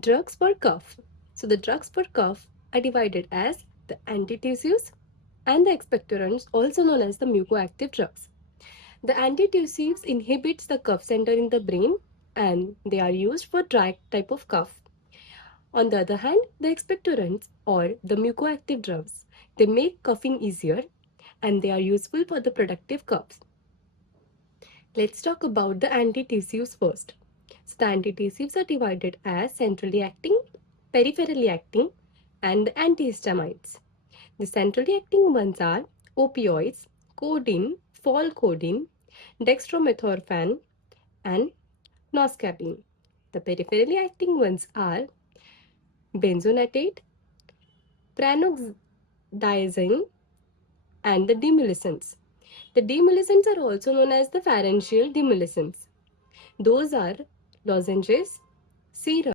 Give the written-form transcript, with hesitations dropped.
Drugs for cough. So the drugs for cough are divided as the antitussives and the expectorants, also known as the mucoactive drugs. The antitussives inhibits the cough center in the brain and they are used for dry type of cough. On the other hand, the expectorants or the mucoactive drugs, they make coughing easier and they are useful for the productive coughs. Let's talk about the antitussives first. So the antitussives are divided as centrally acting, peripherally acting, and the antihistamides. The centrally acting ones are opioids, codeine, folcodeine, dextromethorphan, and noscapine. The peripherally acting ones are benzonatate, pranoxidazine, and the demulcents. The demulcents are also known as the pharyngeal demulcents. Those are lozenges, syrup,